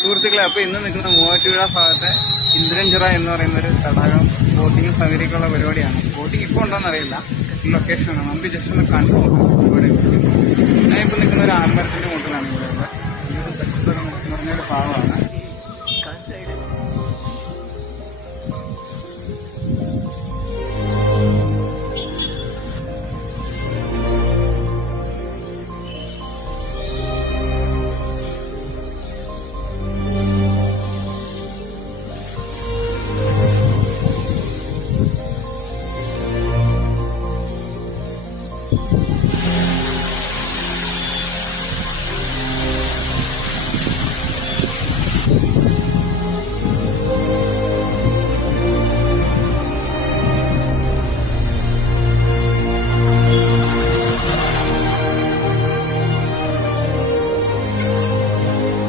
സുഹൃത്തുക്കളെ, അപ്പോൾ ഇന്ന് നിൽക്കുന്ന മൂവാറ്റുപുഴ ഭാഗത്തെ ഇന്ദ്രൻചിറ എന്ന് പറയുന്ന ഒരു തടാകം ബോട്ടിങ് സൗകര്യമൊക്കെയുള്ള പരിപാടിയാണ്. ബോട്ടിങ് ഇപ്പോൾ ഉണ്ടോയെന്ന് അറിയില്ല, ലൊക്കേഷനാണ്. നമുക്ക് ജസ്റ്റ് ഒന്ന് കണ്ടു നോക്കാം. ഇവിടെ ഞാനിപ്പോൾ നിൽക്കുന്ന ഒരു ആൽമരത്തിൻ്റെ മുട്ടിലാണ്. ഇവിടെ പറഞ്ഞൊരു ഭാഗമാണ്.